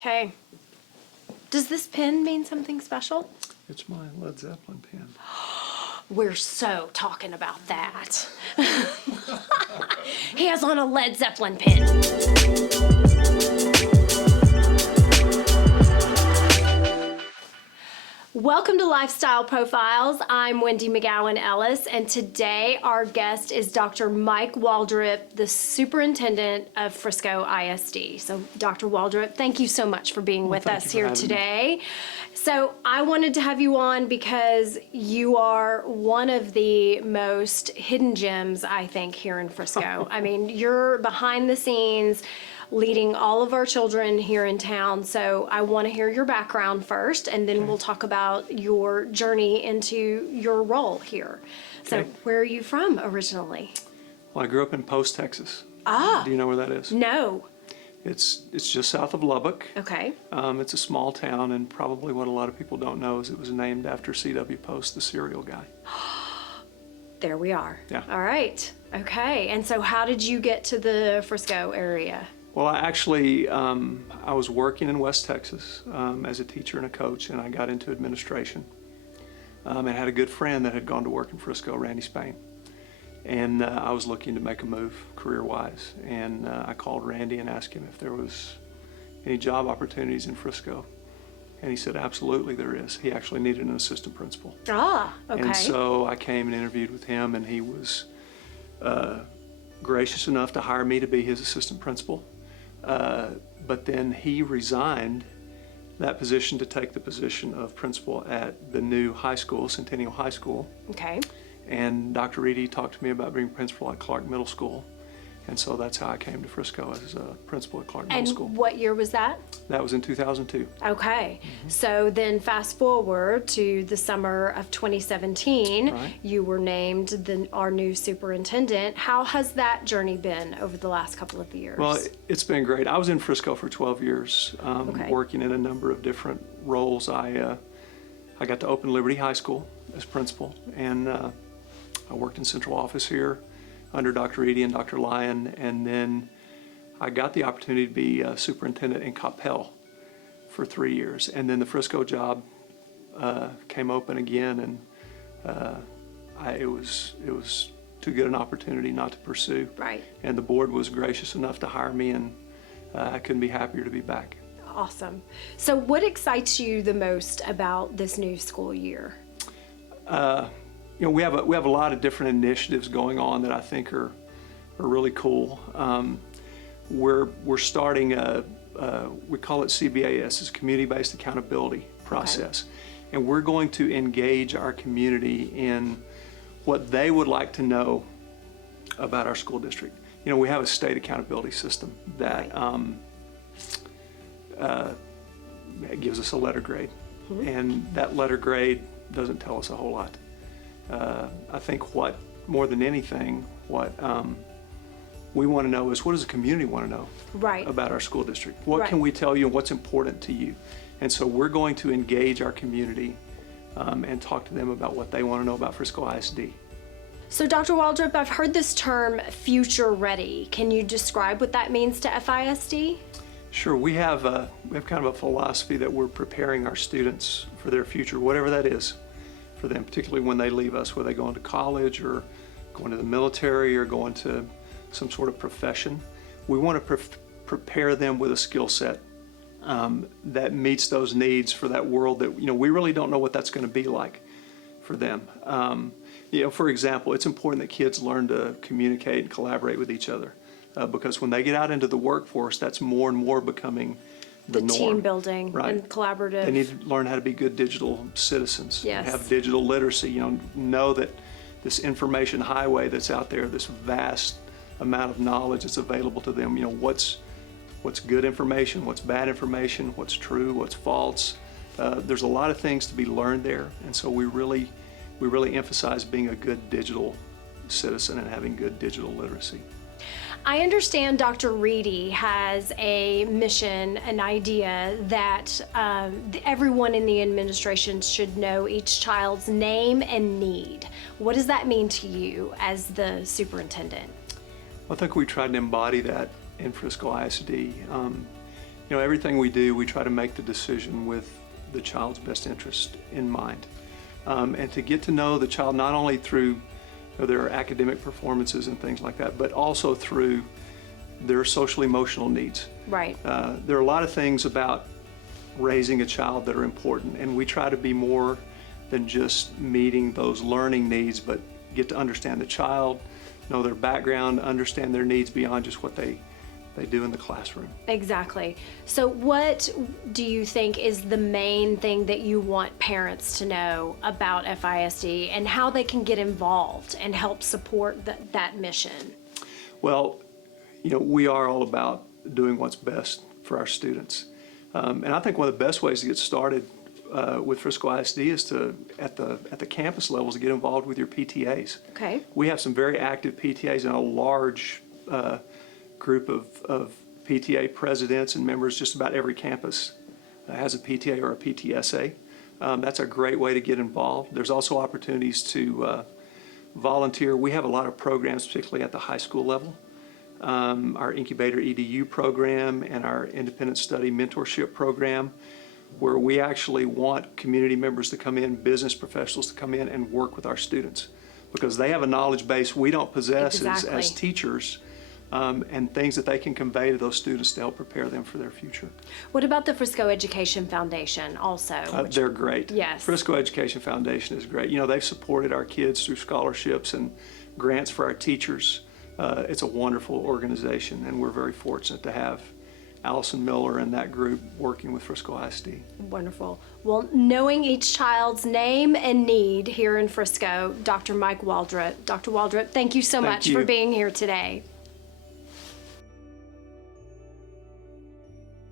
Okay. Does this pen mean something special? It's my Led Zeppelin pen. We're so talking about that. He has on a Led Zeppelin pen. Welcome to Lifestyle Profiles. I'm Wendy McGowan Ellis, and today our guest is Dr. Mike Waldrip, the Superintendent of Frisco ISD. So, Dr. Waldrip, thank you so much for being with us here today. So, I wanted to have you on because you are one of the most hidden gems, I think, here in Frisco. I mean, you're behind the scenes, leading all of our children here in town. So I want to hear your background first, and then we'll talk about your journey into your role here. So where are you from originally? Well, I grew up in Post, Texas. Ah. Do you know where that is? No. It's just south of Lubbock. Okay. It's a small town, and probably what a lot of people don't know is it was named after C.W. Post, the cereal guy. There we are. Yeah. All right. Okay. And so how did you get to the Frisco area? Well, I was working in West Texas as a teacher and a coach, and I got into administration. And had a good friend that had gone to work in Frisco, Randy Spain. And I was looking to make a move career-wise. And I called Randy and asked him if there was any job opportunities in Frisco. And he said, absolutely there is. He actually needed an assistant principal. Ah, okay. And so I came and interviewed with him, and he was gracious enough to hire me to be his assistant principal. But then he resigned that position to take the position of principal at the new high school, Centennial High School. Okay. And Dr. Reedy talked to me about being principal at Clark Middle School. And so that's how I came to Frisco as a principal at Clark Middle School. And what year was that? That was in 2002. Okay. So then fast forward to the summer of 2017, Right. You were named our new superintendent. How has that journey been over the last couple of years? Well, it's been great. I was in Frisco for 12 years, Okay. working in a number of different roles. I got to open Liberty High School as principal, and I worked in central office here under Dr. Reedy and Dr. Lyon, and then I got the opportunity to be superintendent in Coppell for 3 years, and then the Frisco job came open again, and it was too good an opportunity not to pursue. Right. And the board was gracious enough to hire me, and I couldn't be happier to be back. Awesome. So what excites you the most about this new school year? We have a lot of different initiatives going on that I think are really cool. We're starting we call it CBAS, it's Community-Based Accountability Process. Okay. And we're going to engage our community in what they would like to know about our school district. You know, we have a state accountability system that gives us a letter grade. Mm-hmm. And that letter grade doesn't tell us a whole lot. I think more than anything, what we want to know is, what does the community want to know about our school district? What can we tell you, and what's important to you? And so we're going to engage our community and talk to them about what they want to know about Frisco ISD. So Dr. Waldrip, I've heard this term future ready. Can you describe what that means to FISD? Sure. We have kind of a philosophy that we're preparing our students for their future, whatever that is for them, particularly when they leave us, whether they go into college or going to the military or going to some sort of profession. We want to prepare them with a skill set that meets those needs for that world that, we really don't know what that's going to be like for them. For example, it's important that kids learn to communicate and collaborate with each other because when they get out into the workforce, that's more and more becoming the norm. Team building and collaborative. They need to learn how to be good digital citizens. Yes. Have digital literacy. Know that this information highway that's out there, this vast amount of knowledge that's available to them. What's good information, what's bad information, what's true, what's false. There's a lot of things to be learned there, and so we really emphasize being a good digital citizen and having good digital literacy. I understand Dr. Reedy has a mission, an idea that everyone in the administration should know each child's name and need. What does that mean to you as the superintendent? I think we tried to embody that in Frisco ISD. everything we do, we try to make the decision with the child's best interest in mind. And to get to know the child not only through their academic performances and things like that, but also through their social emotional needs. Right. There are a lot of things about raising a child that are important, and we try to be more than just meeting those learning needs, but get to understand the child, know their background, understand their needs beyond just what they do in the classroom. Exactly. So what do you think is the main thing that you want parents to know about FISD and how they can get involved and help support that mission? Well, we are all about doing what's best for our students. And I think one of the best ways to get started with Frisco ISD is to, at the campus levels, to get involved with your PTAs. Okay. We have some very active PTAs and a large group of PTA presidents and members. Just about every campus has a PTA or a PTSA. That's a great way to get involved. There's also opportunities to volunteer. We have a lot of programs, particularly at the high school level. Our Incubator EDU program and our Independent Study Mentorship program, where we actually want community members to come in, business professionals to come in and work with our students, because they have a knowledge base we don't possess as teachers, and things that they can convey to those students to help prepare them for their future. What about the Frisco Education Foundation also? They're great. Yes. Frisco Education Foundation is great. They've supported our kids through scholarships and grants for our teachers. It's a wonderful organization, and we're very fortunate to have Allison Miller and that group working with Frisco ISD. Wonderful. Well, knowing each child's name and need here in Frisco, Dr. Mike Waldrip. Dr. Waldrip, thank you so much for being here today.